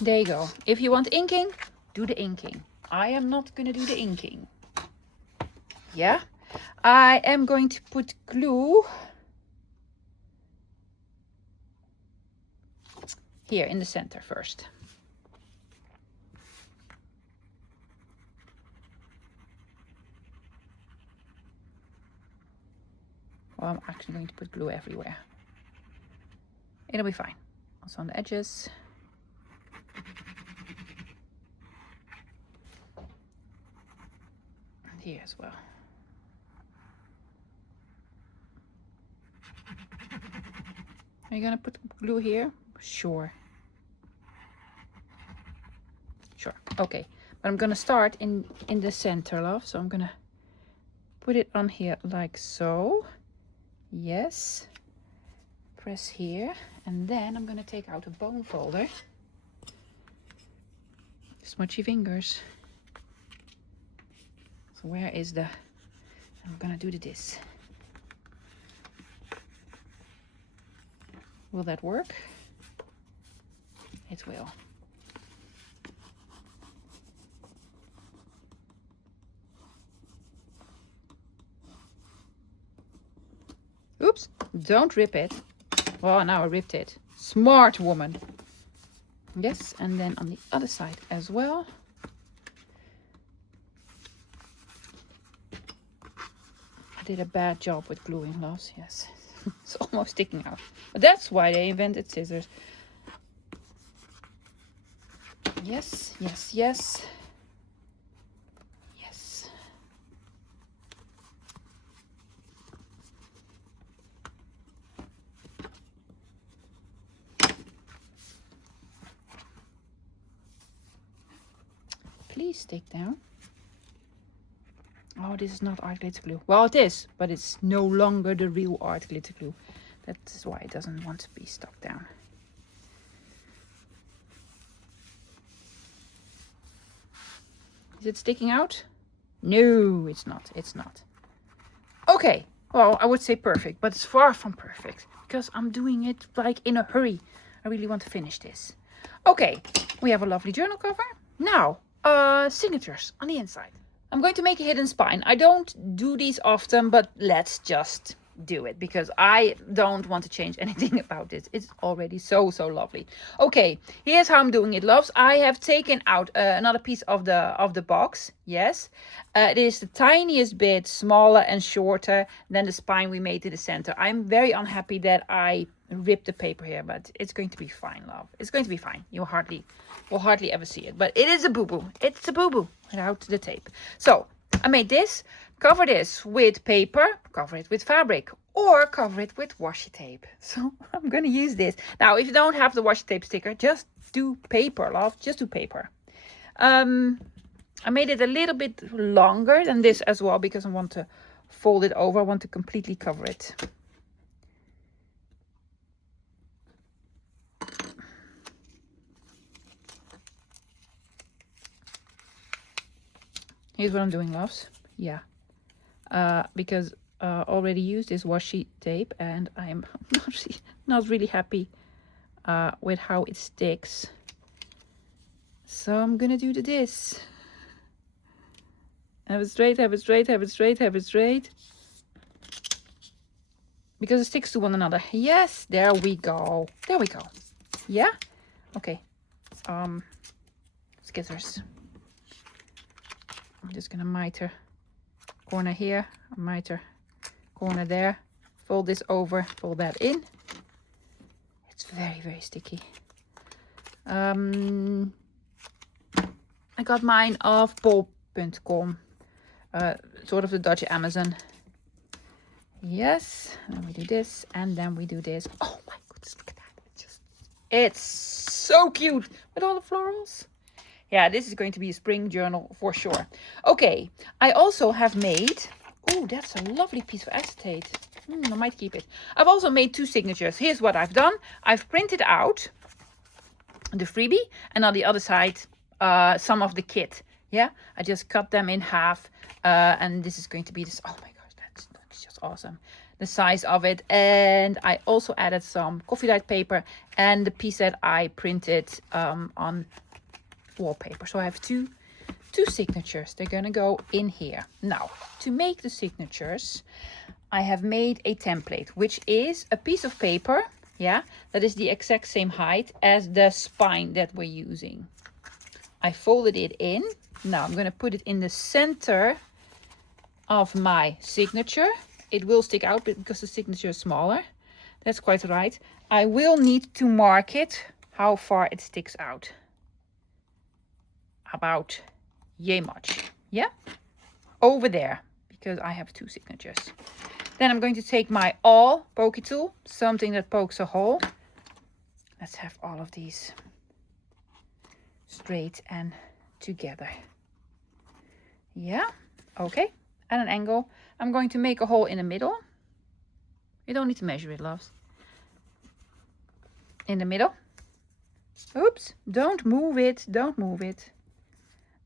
There you go. If you want inking, do the inking. I am not going to do the inking. Yeah. I am going to put glue here in the center first. Well, I'm actually going to put glue everywhere. It'll be fine. Also on the edges. And here as well. Are you gonna put glue here? Sure. Sure. Okay. But I'm gonna start in the center, love. So I'm gonna put it on here like so. Yes. Press here. And then I'm gonna take out a bone folder. Smudgy fingers. So where is the... I'm gonna do this. Will that work? It will. Oops, don't rip it. Well, now I ripped it. Smart woman. Yes, and then on the other side as well. I did a bad job with gluing, loves, yes. It's almost sticking out. But that's why they invented scissors. Yes, yes, yes. Yes. Please stick down. Oh, this is not art glitter glue. Well, it is, but it's no longer the real art glitter glue. That's why it doesn't want to be stuck down. Is it sticking out? No, it's not. It's not. Okay. Well, I would say perfect, but it's far from perfect because I'm doing it like in a hurry. I really want to finish this. Okay, we have a lovely journal cover. Now, signatures on the inside. I'm going to make a hidden spine. I don't do these often, but let's just do it because I don't want to change anything about this. It's already so lovely. Okay, here's how I'm doing it, loves. I have taken out another piece of the box. Yes, it is the tiniest bit smaller and shorter than the spine we made in the center. I'm very unhappy that I ripped the paper here, but it's going to be fine, love. It's going to be fine. You will hardly ever see it, but it is a boo-boo. It's a boo-boo without the tape. So I made this. Cover this with paper, cover it with fabric, or cover it with washi tape. So I'm going to use this. Now, if you don't have the washi tape sticker, just do paper, love. Just do paper. I made it a little bit longer than this as well because I want to fold it over. I want to completely cover it. Here's what I'm doing, loves. Yeah. Because already used this washi tape and I'm not really happy with how it sticks. So I'm gonna do this. Have it straight, have it straight, have it straight, have it straight. Because it sticks to one another. Yes, there we go. There we go. Yeah? Okay. Scissors. I'm just gonna miter corner here, a miter corner there, fold this over, fold that in. It's very sticky. I got mine off bol.com, sort of the Dutch Amazon. Yes, and then we do this, and then we do this. Oh my goodness, look at that. It's so cute with all the florals. Yeah, this is going to be a spring journal for sure. Okay, I also have made... Oh, that's a lovely piece of acetate. I might keep it. I've also made 2 signatures. Here's what I've done. I've printed out the freebie and on the other side some of the kit. Yeah, I just cut them in half and this is going to be this. Oh my gosh, that's just awesome. The size of it. And I also added some coffee dyed paper and the piece that I printed on wallpaper. So I have two signatures. They're gonna go in here. Now, to make the signatures, I have made a template, which is a piece of paper, yeah, that is the exact same height as the spine that we're using. I folded it in. Now I'm gonna put it in the center of my signature. It will stick out because the signature is smaller. That's quite right. I will need to mark it how far it sticks out. About yay much. Yeah, over there, because I have 2 signatures. Then I'm going to take my awl pokey tool, something that pokes a hole. Let's have all of these straight and together. Yeah, okay, at an angle. I'm going to make a hole in the middle. You don't need to measure it, loves. In the middle. Oops, don't move it, don't move it.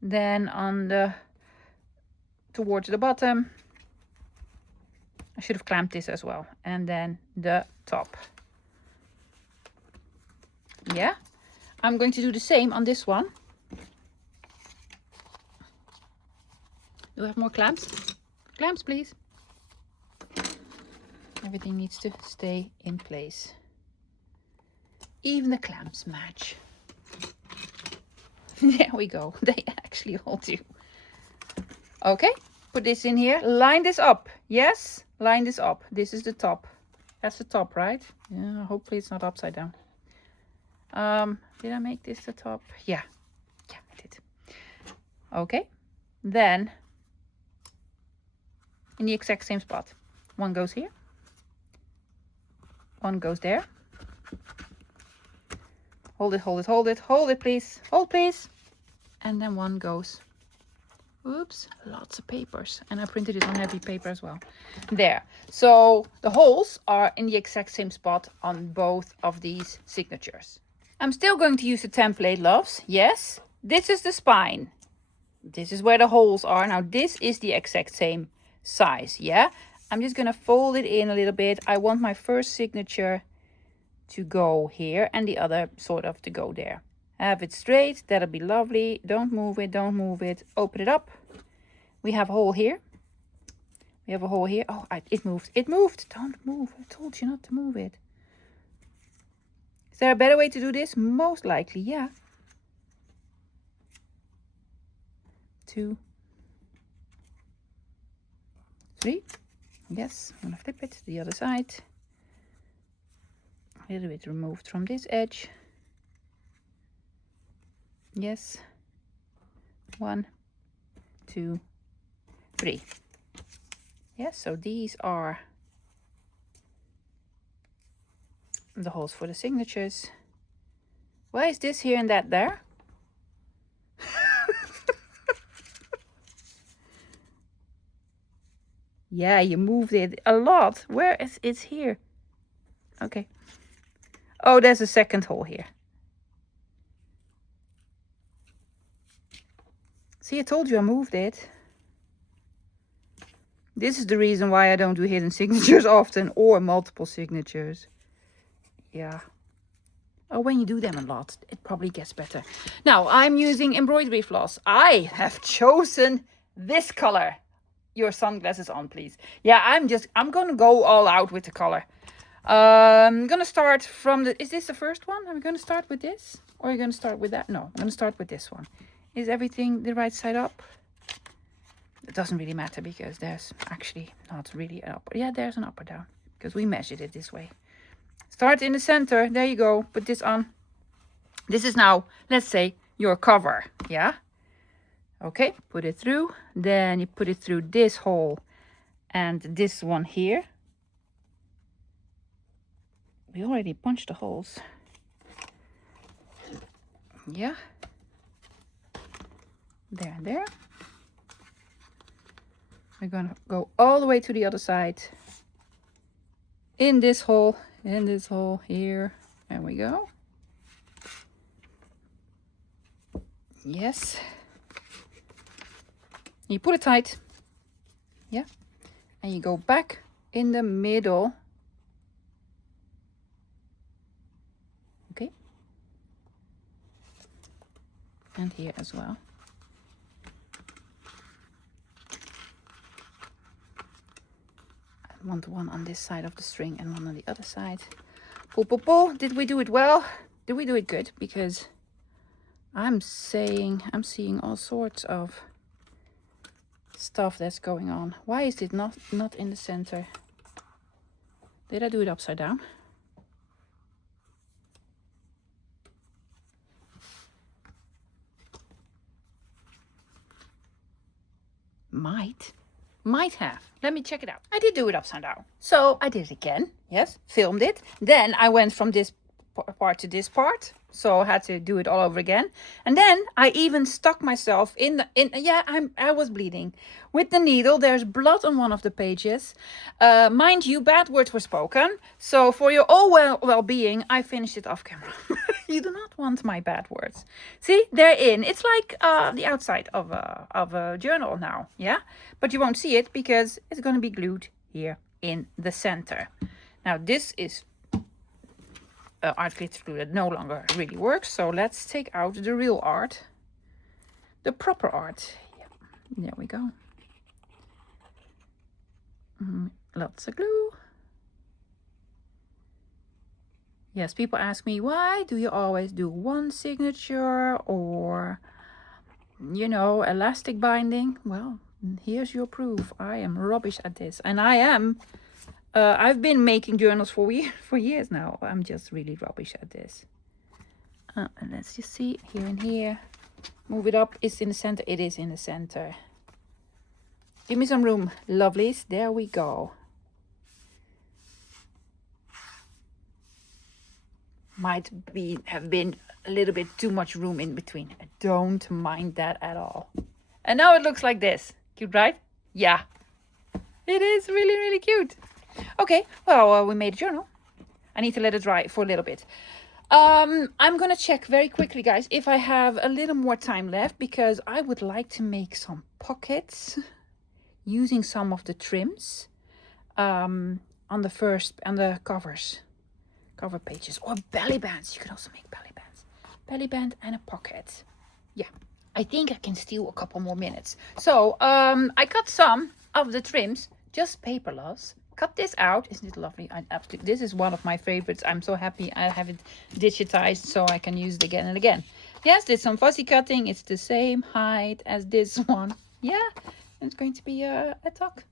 Then on the towards the bottom, I should have clamped this as well, and then the top. Yeah, I'm going to do the same on this one. Do I have more clamps? Clamps, please. Everything needs to stay in place. Even the clamps match. There we go. They actually all do. Okay, put this in here. Line this up. Yes, line this up. This is the top. That's the top, right? Yeah, hopefully it's not upside down. Did I make this the top? Yeah, I did. Okay, then in the exact same spot. One goes here. One goes there. Hold it, hold it, hold it, hold it, please. Hold, please. And then one goes Oops, lots of papers. And I printed it on heavy paper as well. There. So the holes are in the exact same spot on both of these signatures. I'm still going to use the template, loves. Yes. This is the spine. This is where the holes are. Now this is the exact same size. Yeah. I'm just going to fold it in a little bit. I want my first signature to go here and the other sort of to go there. Have it straight. That'll be lovely. Don't move it. Don't move it. Open it up. We have a hole here. We have a hole here. Oh, it moved. It moved. Don't move. I told you not to move it. Is there a better way to do this? Most likely, yeah. 2, 3. Yes, I'm gonna flip it to the other side. A little bit removed from this edge. Yes. 1, 2, 3. Yes, so these are the holes for the signatures. Why is this here and that there? Yeah, you moved it a lot. Where is it's here? Okay. Oh, there's a second hole here. See, I told you I moved it. This is the reason why I don't do hidden signatures often or multiple signatures. Yeah. Oh, when you do them a lot, it probably gets better. Now, I'm using embroidery floss. I have chosen this color. Your sunglasses on, please. Yeah, I'm gonna go all out with the color. I'm gonna start from the, is this the first one? Are we gonna start with this? Or are you gonna start with that? No, I'm gonna start with this one. Is everything the right side up? It doesn't really matter because there's actually not really an up. Yeah, there's an up or down because we measured it this way. Start in the center. There you go. Put this on. This is now, let's say, your cover. Yeah. Okay, put it through. Then you put it through this hole and this one here. We already punched the holes. Yeah. There and there. We're gonna go all the way to the other side. In this hole here. There we go. Yes. You put it tight. Yeah. And you go back in the middle. Okay. And here as well. I want one on this side of the string and one on the other side. Pull, pull, pull. Did we do it well? Did we do it good? Because I'm seeing all sorts of stuff that's going on. Why is it not in the center? Did I do it upside down? Might have. Let me check it out. I did do it upside down. So I did it again. Yes, filmed it. Then I went from this part to this part. So I had to do it all over again. And then I even stuck myself I was bleeding with the needle. There's blood on one of the pages. Mind you, bad words were spoken. So for your all well-being, I finished it off camera. You do not want my bad words. See, they're in. It's like the outside of a journal now. Yeah, but you won't see it because it's going to be glued here in the center. Now this is art glitter glue that no longer really works. So let's take out the real art, the proper art. Yeah, there we go. Lots of glue. Yes, people ask me, why do you always do one signature or, you know, elastic binding? Well, here's your proof. I am rubbish at this, and I am. I've been making journals for years now. I'm just really rubbish at this. And let's just see here and here. Move it up. It's in the center. It is in the center. Give me some room, lovelies. There we go. Might have been a little bit too much room in between. I don't mind that at all. And now it looks like this. Cute, right? Yeah, it is really, really cute. Okay, well, we made a journal. I need to let it dry for a little bit. I'm gonna check very quickly, guys, if I have a little more time left, because I would like to make some pockets using some of the trims on the cover pages, or belly bands. You can also make belly band and a pocket. Yeah, I think I can steal a couple more minutes. So I cut some of the trims, just paper loss. Cut this out. Isn't it lovely? This is one of my favorites. I'm so happy I have it digitized so I can use it again and again. Yes, did some fussy cutting. It's the same height as this one. Yeah, and it's going to be a tuck,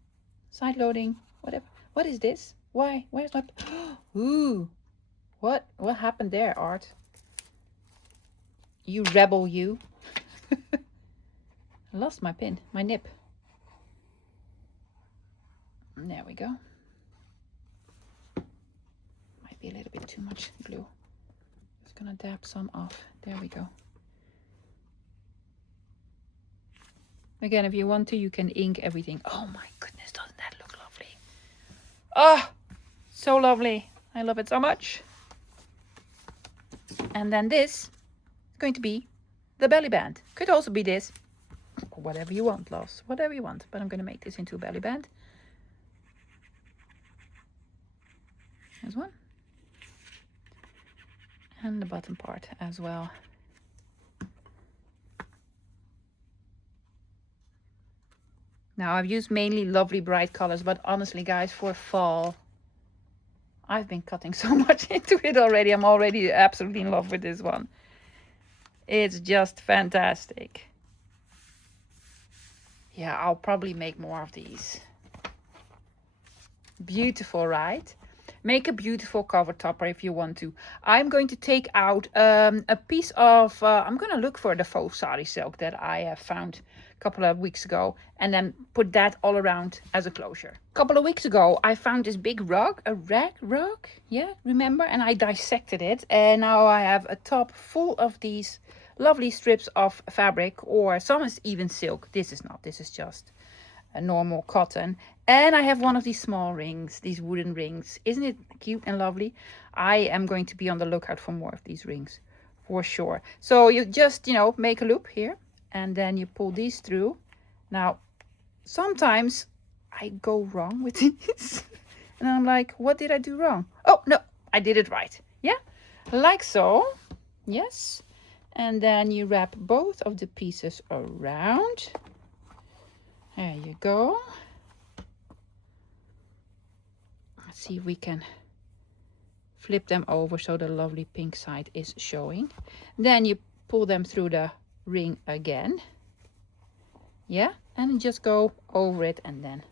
side loading, whatever. What is this? Why? Where's my? Ooh, what happened there, Art? You rebel, you. I lost my pin, my nip. There we go. Might be a little bit too much glue. Just gonna dab some off. There we go. Again, if you want to, you can ink everything. Oh my goodness, doesn't that look lovely? Oh, so lovely. I love it so much. And then this is going to be the belly band. Could also be this. Whatever you want, loves. Whatever you want. But I'm going to make this into a belly band. There's one. And the bottom part as well. Now I've used mainly lovely bright colors, but honestly guys, for fall, I've been cutting so much into it already. I'm already absolutely in love with this one. It's just fantastic. Yeah, I'll probably make more of these. Beautiful, right? Make a beautiful cover topper if you want to. I'm going to take out a piece of, I'm going to look for the faux sari silk that I have found a couple of weeks ago, and then put that all around as a closure. A couple of weeks ago, I found this big rug, a rag rug, yeah, remember? And I dissected it, and now I have a top full of these lovely strips of fabric, or some is even silk. This is not, this is just a normal cotton. And I have one of these small rings, these wooden rings. Isn't it cute and lovely? I am going to be on the lookout for more of these rings for sure. So you just, you know, make a loop here, and then you pull these through. Now, sometimes I go wrong with this. And I'm like, what did I do wrong? Oh, no, I did it right. Yeah, like so. Yes. And then you wrap both of the pieces around. There you go. Let's see if we can flip them over so the lovely pink side is showing. Then you pull them through the ring again. Yeah, and just go over it and then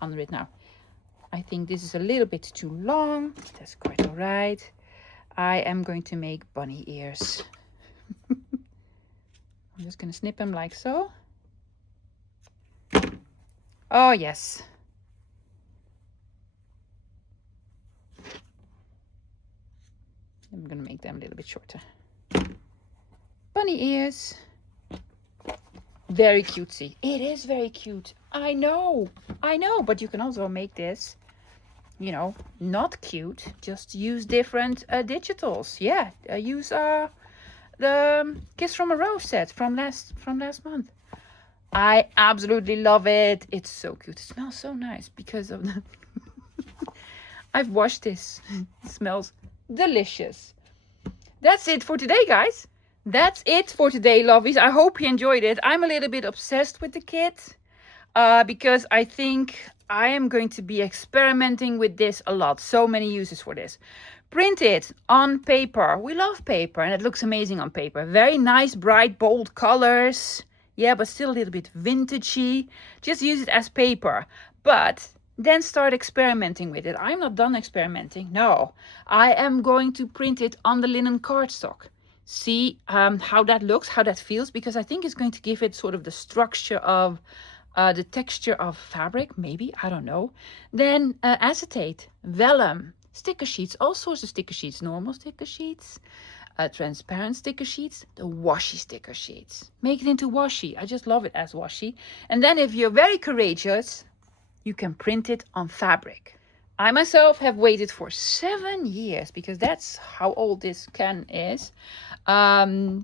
under it. Now, I think this is a little bit too long. That's quite all right. I am going to make bunny ears. I'm just going to snip them like so. Oh, yes. I'm going to make them a little bit shorter. Bunny ears. Very cutesy. It is very cute. I know, but you can also make this, you know, not cute. Just use different digitals. Yeah, use the Kiss from a Rose set from last month. I absolutely love it. It's so cute. It smells so nice because of the I've washed this. It smells delicious. That's it for today, guys. That's it for today, lovies. I hope you enjoyed it. I'm a little bit obsessed with the kit because I think I am going to be experimenting with this a lot. So many uses for this. Print it on paper. We love paper, and it looks amazing on paper. Very nice, bright, bold colors. Yeah, but still a little bit vintagey. Just use it as paper. But then start experimenting with it. I'm not done experimenting. No, I am going to print it on the linen cardstock. See how that looks, how that feels, because I think it's going to give it sort of the structure of the texture of fabric, maybe, I don't know. Then acetate, vellum, sticker sheets, all sorts of sticker sheets, normal sticker sheets, transparent sticker sheets, the washi sticker sheets. Make it into washi. I just love it as washi. And then if you're very courageous, you can print it on fabric. I myself have waited for 7 years, because that's how old this can is,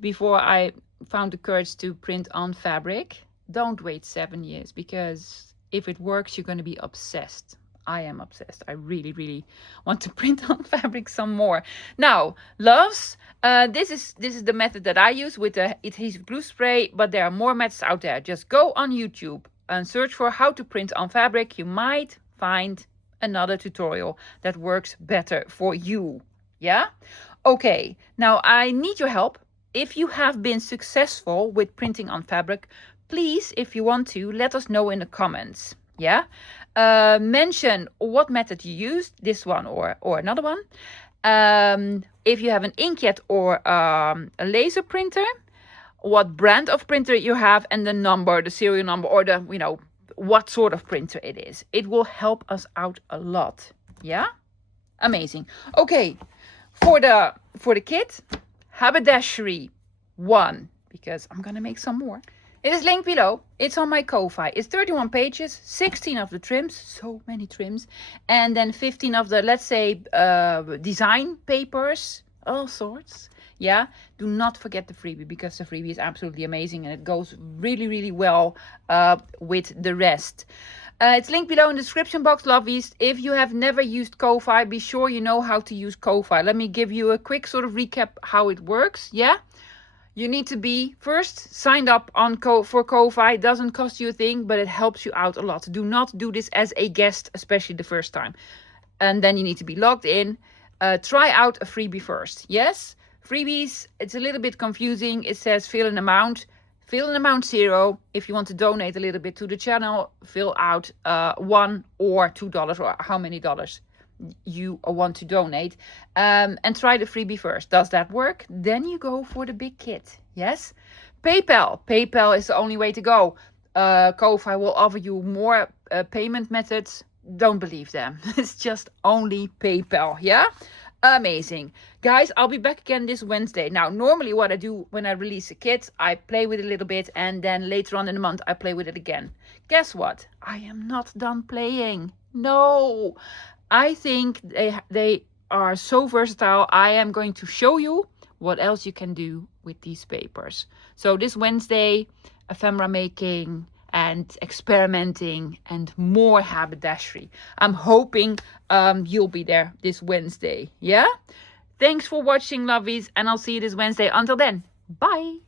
before I found the courage to print on fabric. Don't wait 7 years, because if it works, you're going to be obsessed. I am obsessed. I really, really want to print on fabric some more. Now, loves, this is the method that I use with the adhesive glue spray, but there are more methods out there. Just go on YouTube and search for how to print on fabric. You might find another tutorial that works better for you. Yeah? Okay, now I need your help. If you have been successful with printing on fabric, please, if you want to, let us know in the comments. Yeah? Mention what method you used, this one or another one. If you have an inkjet or a laser printer, what brand of printer you have, and the number, the serial number, or the, what sort of printer it is. It will help us out a lot. Yeah? Amazing. Okay, for the kit, Haberdashery 1, because I'm gonna make some more. It is linked below. It's on my Ko-Fi. It's 31 pages, 16 of the trims, so many trims, and then 15 of the, let's say, design papers, all sorts. Yeah, do not forget the freebie, because the freebie is absolutely amazing and it goes really, really well with the rest. It's linked below in the description box, lovies. If you have never used Ko-Fi, be sure you know how to use Ko-Fi. Let me give you a quick sort of recap how it works. Yeah. You need to be first signed up on for Ko-Fi. It doesn't cost you a thing, but it helps you out a lot. Do not do this as a guest, especially the first time. And then you need to be logged in. Try out a freebie first. Yes, freebies, it's a little bit confusing. It says fill an amount. Fill an amount 0. If you want to donate a little bit to the channel, fill out $1 or $2 or how many dollars you want to donate, and try the freebie first. Does that work? Then you go for the big kit. Yes. PayPal is the only way to go. Ko-Fi will offer you more payment methods. Don't believe them. It's just only PayPal. Yeah. Amazing. Guys, I'll be back again this Wednesday. Now, normally what I do when I release a kit, I play with it a little bit, and then later on in the month I play with it again. Guess what? I am not done playing. No. I think they are so versatile. I am going to show you what else you can do with these papers. So this Wednesday, ephemera making and experimenting and more haberdashery. I'm hoping you'll be there this Wednesday. Yeah? Thanks for watching, lovies, and I'll see you this Wednesday. Until then, bye.